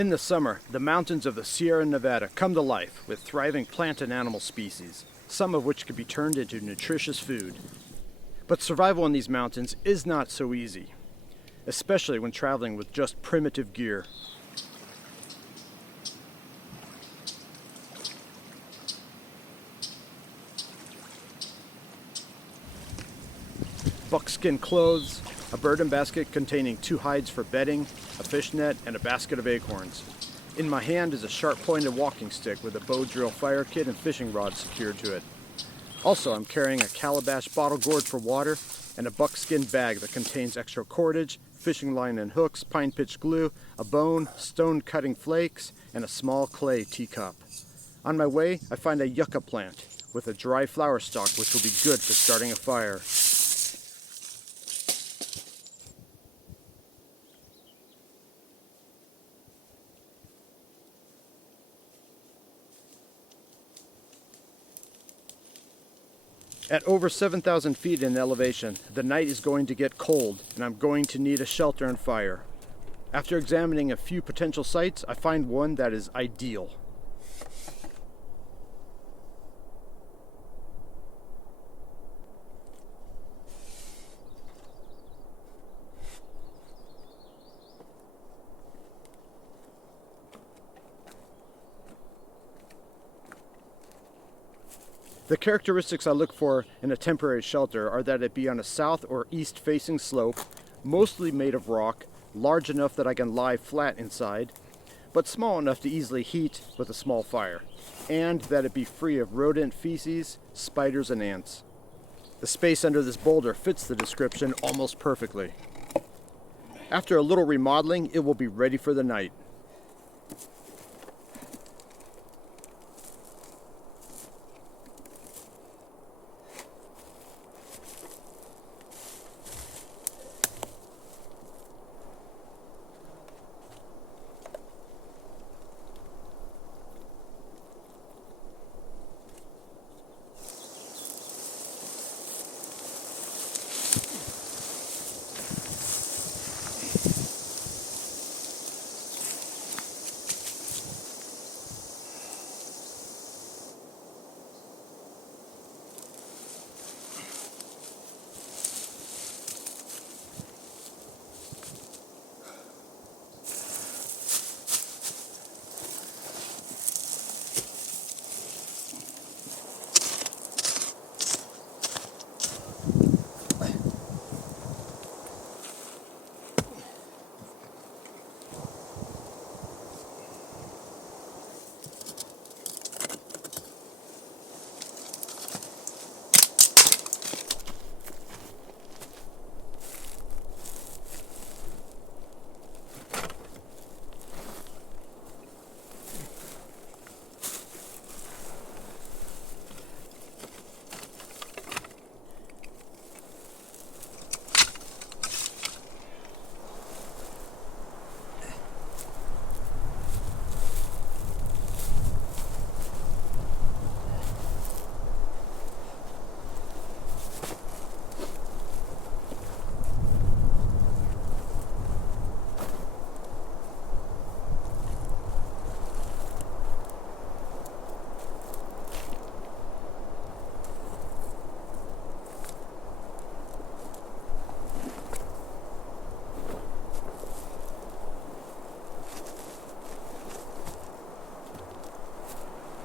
In the summer, the mountains of the Sierra Nevada come to life with thriving plant and animal species, some of which can be turned into nutritious food. But survival in these mountains is not so easy, especially when traveling with just primitive gear. Buckskin clothes, a burden basket containing 2 hides for bedding, a fish net, and a basket of acorns. In my hand is a sharp-pointed walking stick with a bow drill fire kit and fishing rod secured to it. Also, I'm carrying a calabash bottle gourd for water and a buckskin bag that contains extra cordage, fishing line and hooks, pine pitch glue, a bone, stone cutting flakes, and a small clay teacup. On my way, I find a yucca plant with a dry flower stalk which will be good for starting a fire. At over 7,000 feet in elevation, the night is going to get cold, and I'm going to need a shelter and fire. After examining a few potential sites, I find one that is ideal. The characteristics I look for in a temporary shelter are that it be on a south or east facing slope, mostly made of rock, large enough that I can lie flat inside, but small enough to easily heat with a small fire, and that it be free of rodent feces, spiders, and ants. The space under this boulder fits the description almost perfectly. After a little remodeling, it will be ready for the night.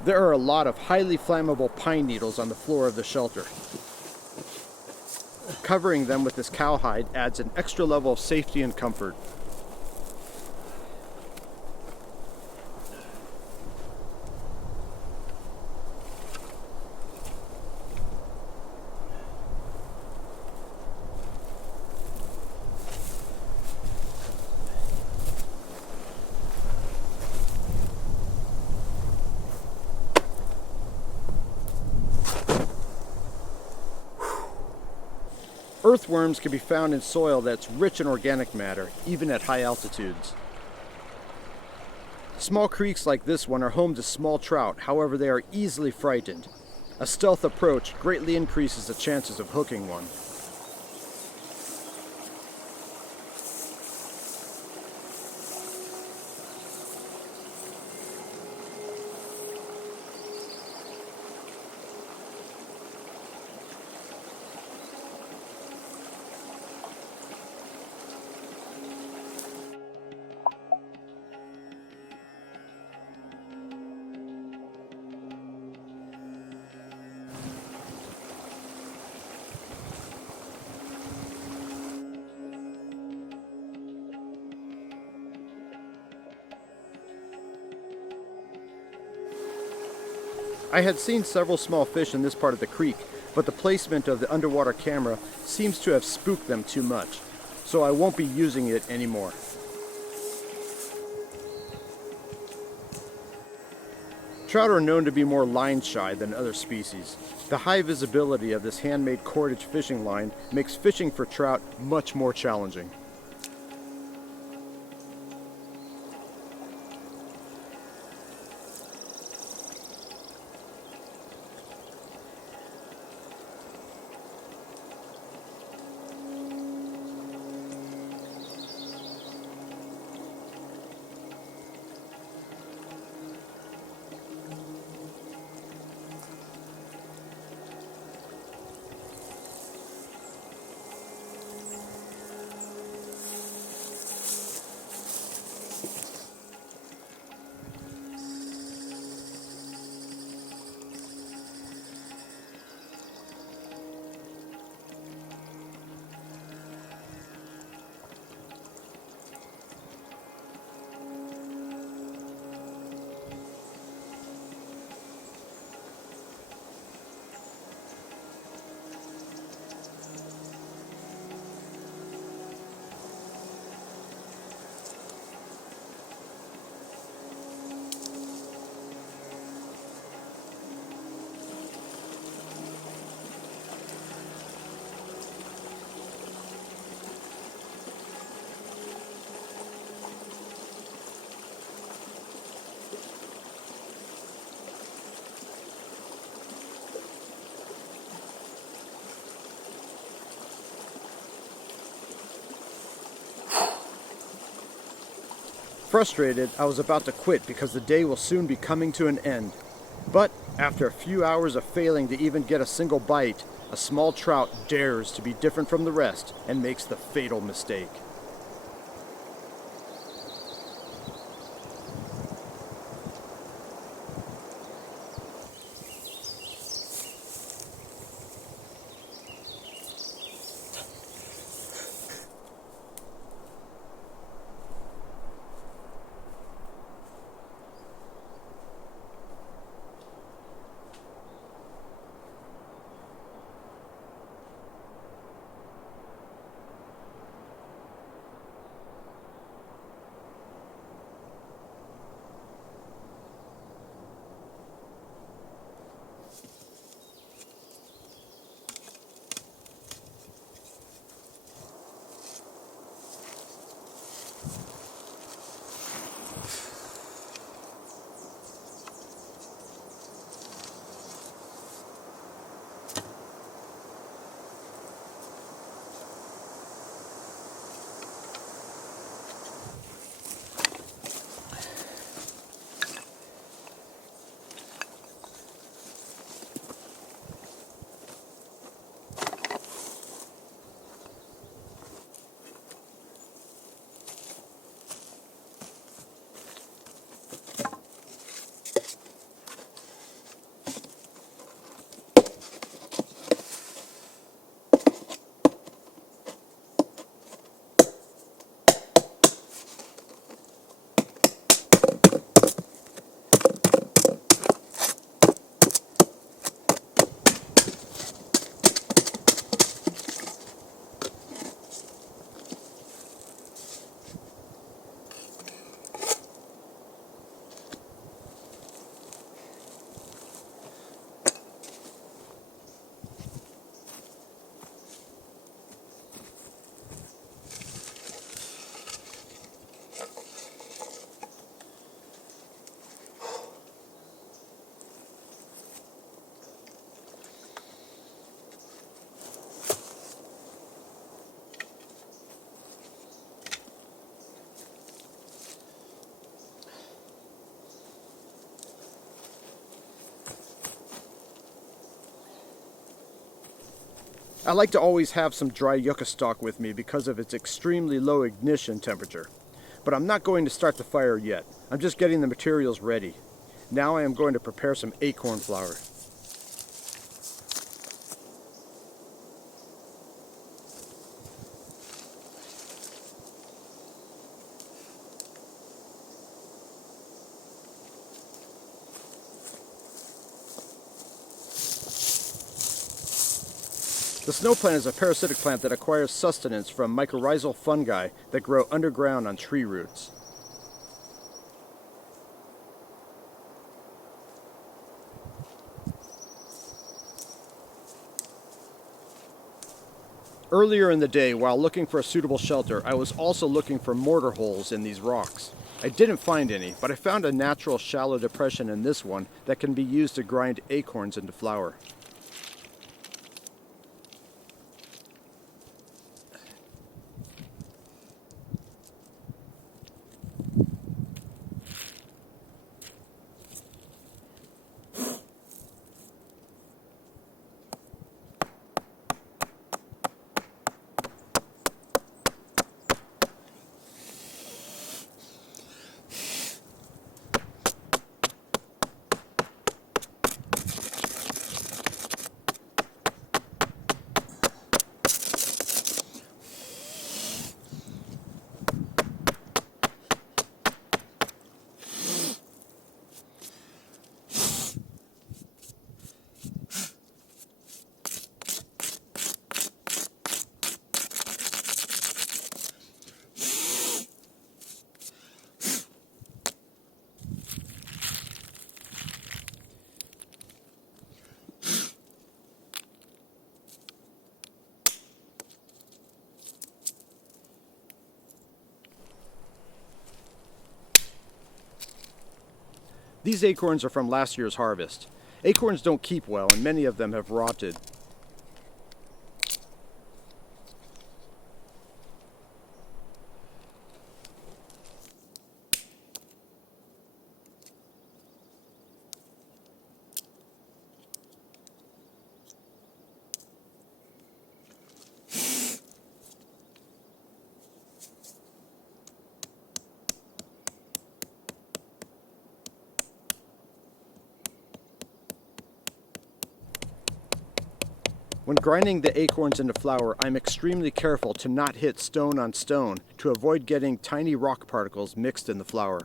There are a lot of highly flammable pine needles on the floor of the shelter. Covering them with this cowhide adds an extra level of safety and comfort. Earthworms can be found in soil that's rich in organic matter, even at high altitudes. Small creeks like this one are home to small trout, however they are easily frightened. A stealth approach greatly increases the chances of hooking one. I had seen several small fish in this part of the creek, but the placement of the underwater camera seems to have spooked them too much, so I won't be using it anymore. Trout are known to be more line shy than other species. The high visibility of this handmade cordage fishing line makes fishing for trout much more challenging. Frustrated, I was about to quit because the day will soon be coming to an end. But after a few hours of failing to even get a single bite, a small trout dares to be different from the rest and makes the fatal mistake. I like to always have some dry yucca stalk with me because of its extremely low ignition temperature. But I'm not going to start the fire yet. I'm just getting the materials ready. Now I am going to prepare some acorn flour. The snow plant is a parasitic plant that acquires sustenance from mycorrhizal fungi that grow underground on tree roots. Earlier in the day, while looking for a suitable shelter, I was also looking for mortar holes in these rocks. I didn't find any, but I found a natural shallow depression in this one that can be used to grind acorns into flour. These acorns are from last year's harvest. Acorns don't keep well, and many of them have rotted. When grinding the acorns into flour, I'm extremely careful to not hit stone on stone to avoid getting tiny rock particles mixed in the flour.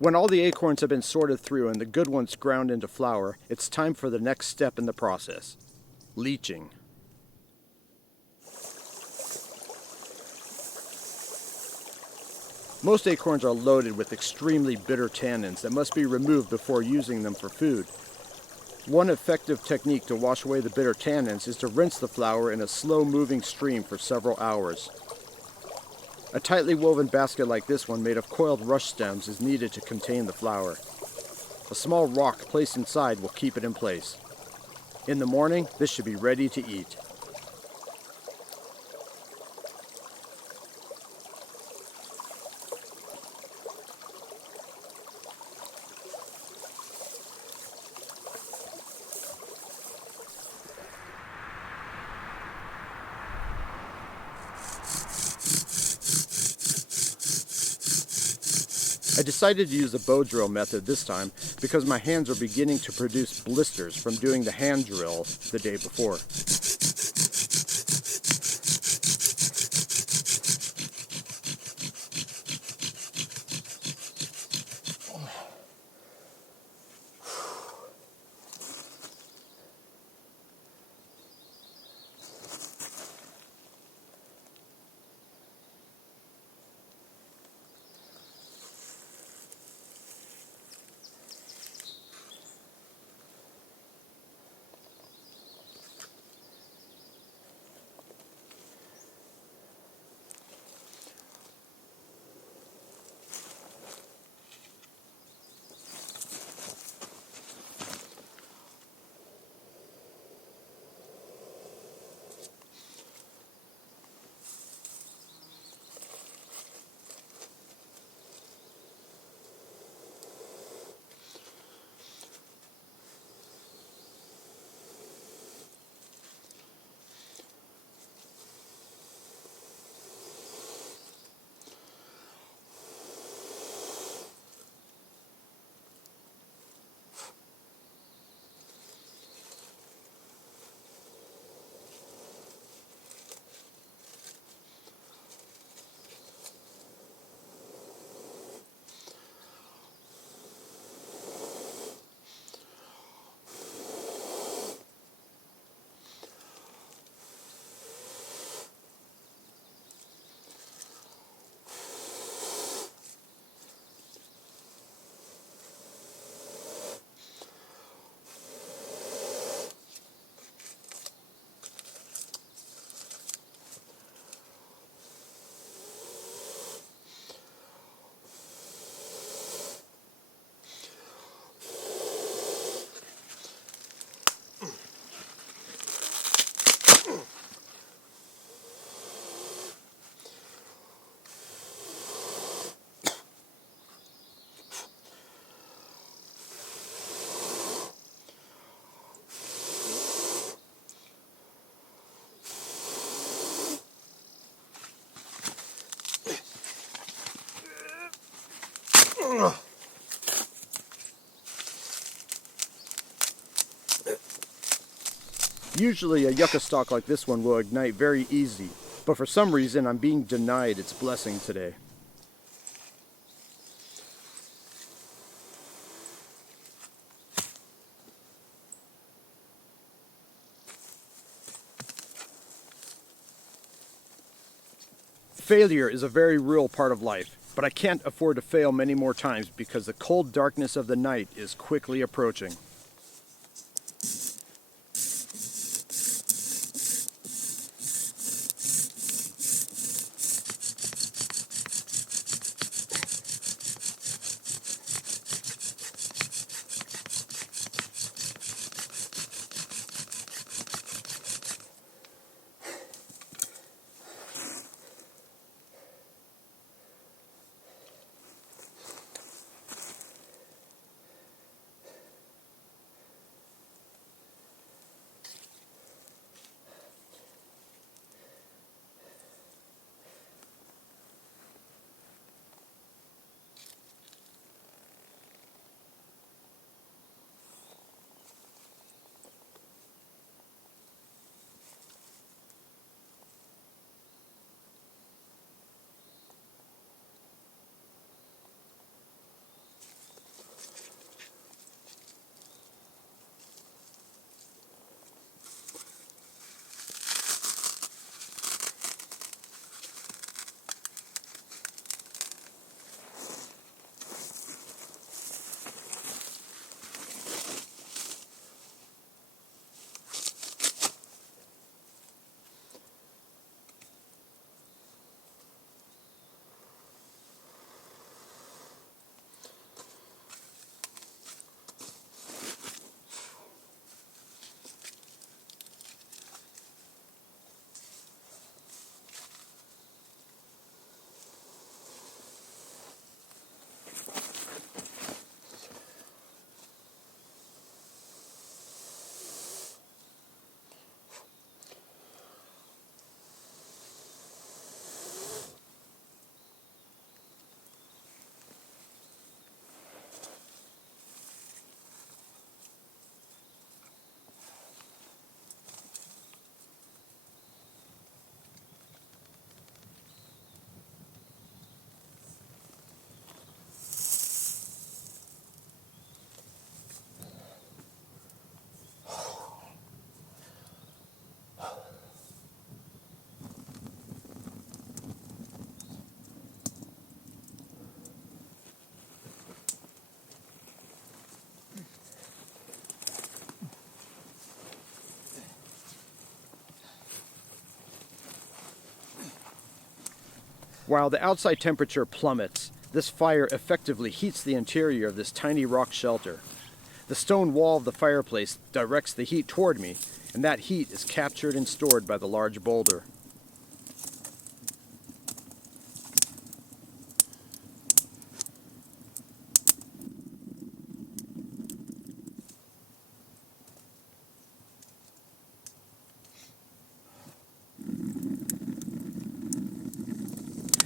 When all the acorns have been sorted through and the good ones ground into flour, it's time for the next step in the process: leaching. Most acorns are loaded with extremely bitter tannins that must be removed before using them for food. One effective technique to wash away the bitter tannins is to rinse the flour in a slow-moving stream for several hours. A tightly woven basket like this one made of coiled rush stems is needed to contain the flour. A small rock placed inside will keep it in place. In the morning, this should be ready to eat. I decided to use the bow drill method this time because my hands are beginning to produce blisters from doing the hand drill the day before. Usually a yucca stalk like this one will ignite very easy, but for some reason I'm being denied its blessing today. Failure is a very real part of life, but I can't afford to fail many more times because the cold darkness of the night is quickly approaching. While the outside temperature plummets, this fire effectively heats the interior of this tiny rock shelter. The stone wall of the fireplace directs the heat toward me, and that heat is captured and stored by the large boulder.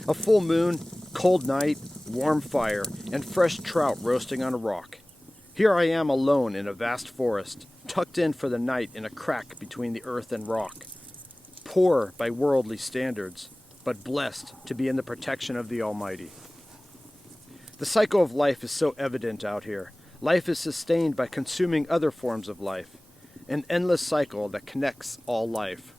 A full moon, cold night, warm fire, and fresh trout roasting on a rock. Here I am alone in a vast forest, tucked in for the night in a crack between the earth and rock. Poor by worldly standards, but blessed to be in the protection of the Almighty. The cycle of life is so evident out here. Life is sustained by consuming other forms of life, an endless cycle that connects all life.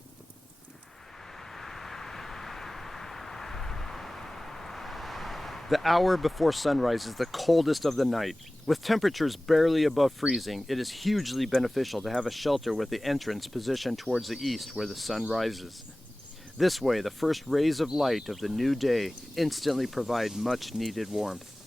The hour before sunrise is the coldest of the night. With temperatures barely above freezing, it is hugely beneficial to have a shelter with the entrance positioned towards the east where the sun rises. This way, the first rays of light of the new day instantly provide much needed warmth.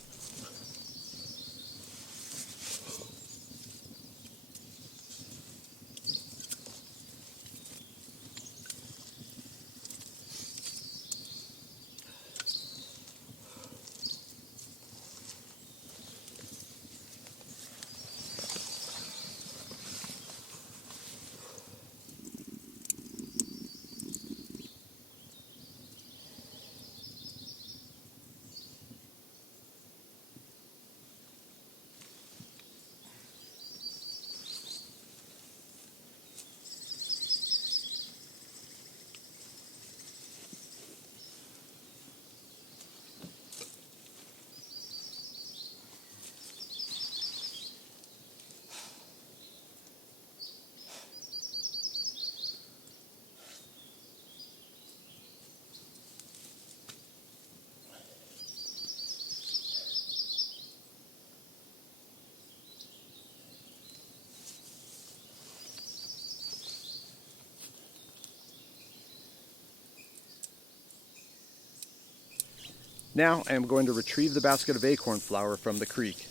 Now I am going to retrieve the basket of acorn flour from the creek.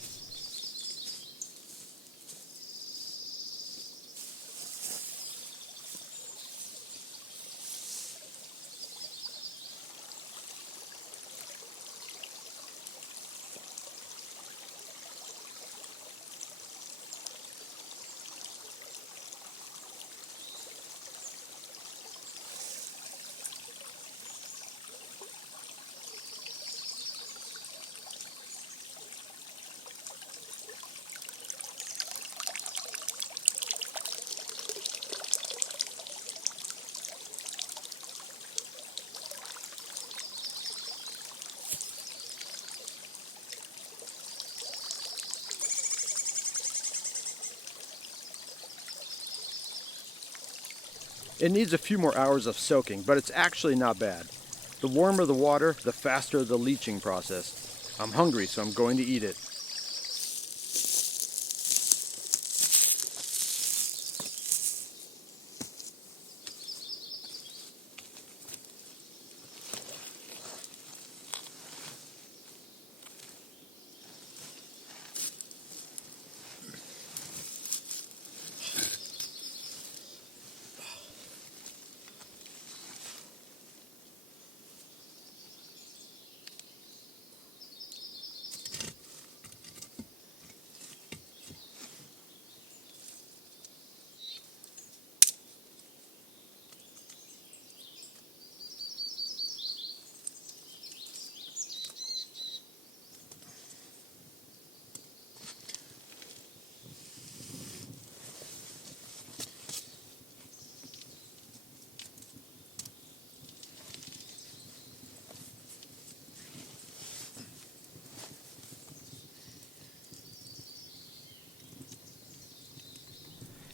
It needs a few more hours of soaking, but it's actually not bad. The warmer the water, the faster the leaching process. I'm hungry, so I'm going to eat it.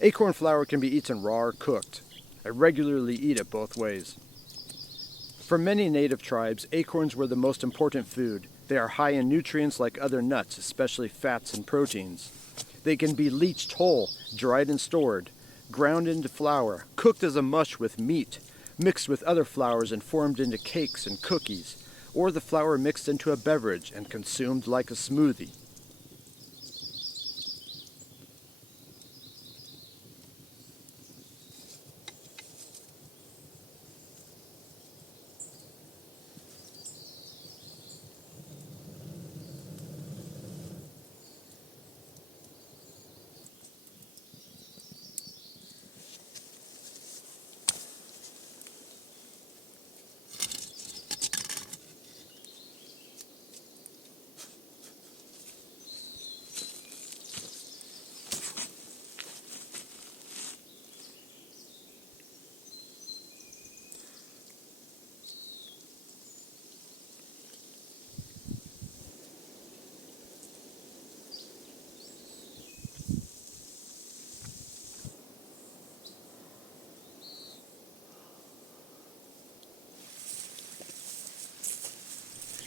Acorn flour can be eaten raw or cooked. I regularly eat it both ways. For many native tribes, acorns were the most important food. They are high in nutrients like other nuts, especially fats and proteins. They can be leached whole, dried and stored, ground into flour, cooked as a mush with meat, mixed with other flours and formed into cakes and cookies, or the flower mixed into a beverage and consumed like a smoothie.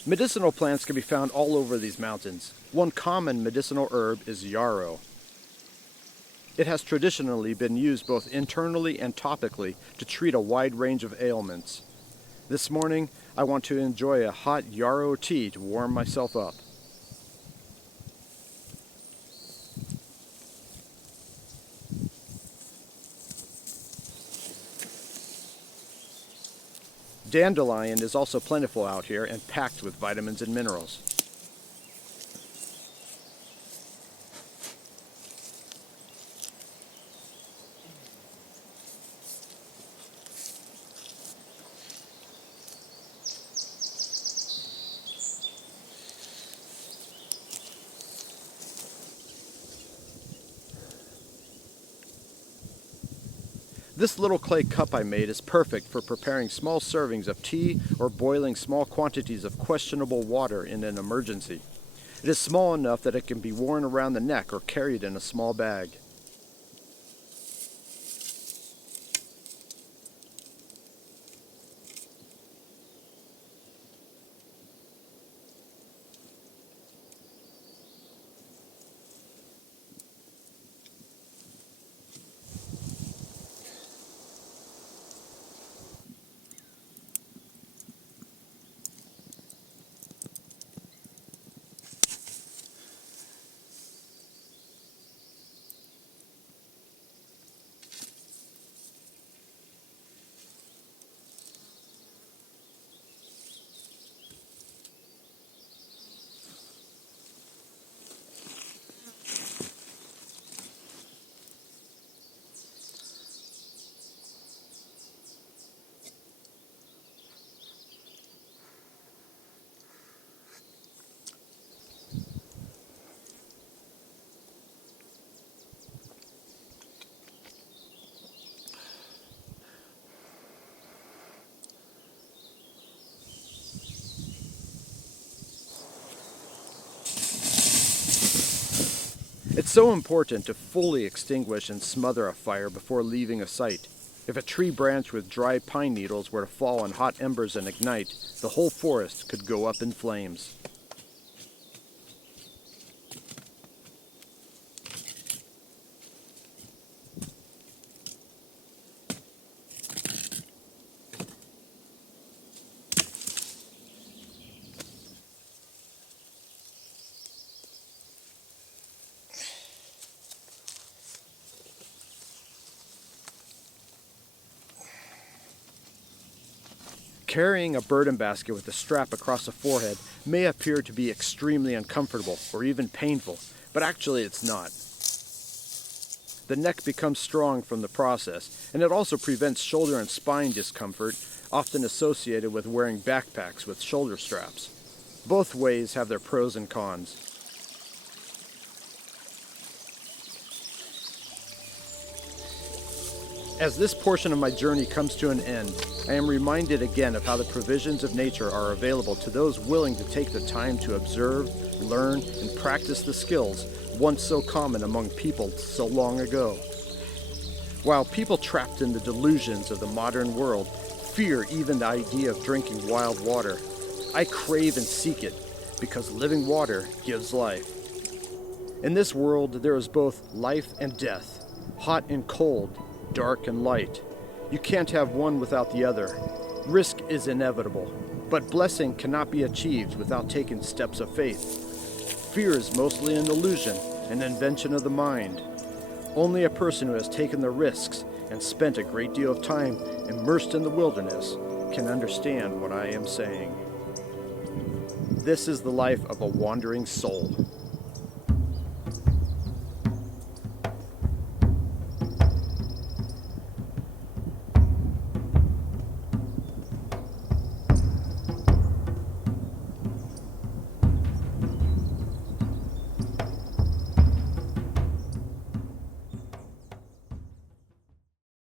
Medicinal plants can be found all over these mountains. One common medicinal herb is yarrow. It has traditionally been used both internally and topically to treat a wide range of ailments. This morning, I want to enjoy a hot yarrow tea to warm myself up. Dandelion is also plentiful out here and packed with vitamins and minerals. This little clay cup I made is perfect for preparing small servings of tea or boiling small quantities of questionable water in an emergency. It is small enough that it can be worn around the neck or carried in a small bag. It's so important to fully extinguish and smother a fire before leaving a site. If a tree branch with dry pine needles were to fall on hot embers and ignite, the whole forest could go up in flames. Carrying a burden basket with a strap across the forehead may appear to be extremely uncomfortable or even painful, but actually it's not. The neck becomes strong from the process, and it also prevents shoulder and spine discomfort, often associated with wearing backpacks with shoulder straps. Both ways have their pros and cons. As this portion of my journey comes to an end, I am reminded again of how the provisions of nature are available to those willing to take the time to observe, learn, and practice the skills once so common among people so long ago. While people trapped in the delusions of the modern world fear even the idea of drinking wild water, I crave and seek it because living water gives life. In this world, there is both life and death, hot and cold, dark and light. You can't have one without the other. Risk is inevitable, But blessing cannot be achieved without taking steps of faith. Fear is mostly an illusion, an invention of the mind. Only a person who has taken the risks and spent a great deal of time immersed in the wilderness can understand what I am saying. This is the life of a wandering soul.